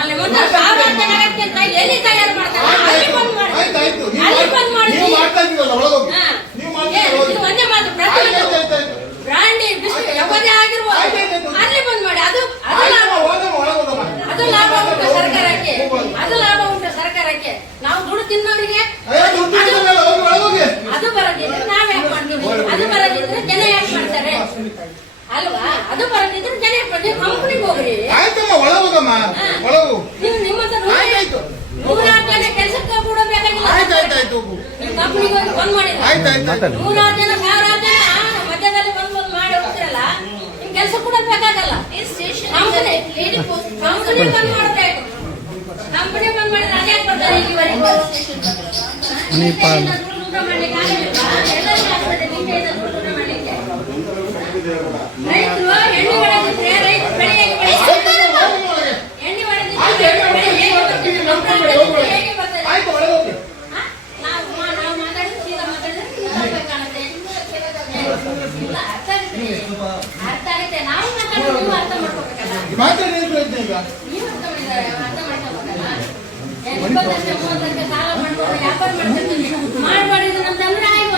ಅಲ್ಲಿ ಒಂದು ಸಾವಿರಾರು ಜನಕ್ಕೆ ಎಲ್ಲಿ ತಯಾರು ಮಾಡ್ತಾರೆ ಅಲ್ಲಿ ಬಂದ್ ಮಾಡಿ ಅಲ್ಲಿ ಬಂದ್ ಮಾಡಿ ಇದು ಒಂದೇ ಮಾತು ಪ್ರತಿಯೊಂದು ಬ್ರಾಂಡಿ ಬಿಸ್ಕೆಟ್ ಯಾವುದೇ ಆಗಿರ್ಬೋದು ಅಲ್ಲಿ ಬಂದ್ ಮಾಡಿ ಅದು ಲಾಭ ಉಂಟು ಸರ್ಕಾರಕ್ಕೆ ಅದು ಲಾಭ ಉಂಟು ಸರ್ಕಾರಕ್ಕೆ ನಾವು ದುಡ್ಡು ತಿನ್ನೋರಿಗೆ ಅದು ಬರೋದಿದ್ರೆ ನಾವ್ ಯಾಕೆ ಮಾಡ್ತೀವಿ ಅದು ಬರೋದಿದ್ರೆ ಜನ ಯಾಕೆ ಮಾಡ್ತಾರೆ ಅಲ್ವಾ ಅದು ಬರೋದಿದ್ರೆ ಜನ ಯಾಕೆ ಕಂಪನಿಗೆ ಹೋಗ್ರಿ ನೀವು ನಿಮ್ಮಂತ ನೂರಾರು ಜನ ಕೆಲಸಕ್ಕೆ ಕೂಡ ಬೇಕಾಗಿಲ್ಲ ಕಂಪನಿಗೆ ಹೋಗಿ ಬಂದ್ ಮಾಡಿದ್ರೆ ನೂರಾರು ಜನ ಸಾವಿರಾರು ಜನ ಮಧ್ಯದಲ್ಲಿ ಬಂದ್ ಮಾಡಿ ಹೋಗ್ತಿರಲ್ಲ ನಿಮ್ ಕೆಲಸ ಕೂಡ ಬೇಕಾಗಲ್ಲ ಕಂಪನಿ ಬಂದ್ ಮಾಡಬೇಕು ಕಂಪನಿ ಬಂದ್ ಮಾಡಿದ್ರೆ ಅದ್ಯಾಕೆ ಬರ್ತಾರೆ ಇಲ್ಲಿವರೆಗೂ ಊಟ ಮಾಡ್ಲಿಕ್ಕೆ ಆಗಲಿಲ್ಲ ಎಲ್ಲರಿಗೂ ಆಗ್ತದೆ ನಿಂಬೆಯಿಂದ ಊಟ ಮಾಡ್ಲಿಕ್ಕೆ ರೈತರು ಎಣ್ಣೆ ಹೊಡೆದಿದ್ರೆ ರೈತರು ಬೆಳೆ ಎಣ್ಣೆ ಹೊಡೆದಿದ್ರೆ ಬೆಳೆ ಹೇಗೆ ಬರ್ತದೆ ಹೇಗೆ ಬರ್ತದೆ ನಾವು ಮಾತಾಡಿದ್ರೆ ಸೀದಾ ಮಾತಾಡಿದ್ರೆ ಕಾಣುತ್ತೆ ಇಲ್ಲ ಅರ್ಥ ಆಗುತ್ತೆ ನಾವು ಮಾತಾಡೋದು ನೀವು ಅರ್ಥ ಮಾಡ್ಕೋಬೇಕಲ್ಲ ನೀವು ಅರ್ಥ ಮಾಡಿದ್ದಾರೆ ಅರ್ಥ ಮಾಡ್ಕೋಬೇಕಲ್ಲ 20 ಲಕ್ಷ 30 ಲಕ್ಷ ಸಾಲ ಮಾಡ್ಕೊಂಡು ವ್ಯಾಪಾರ ಮಾಡ್ತಿರ್ತೀವಿ ಮಾಡಬಾರ್ದು ನಮ್ದು ಅಂದ್ರೆ ಆಯ್ತು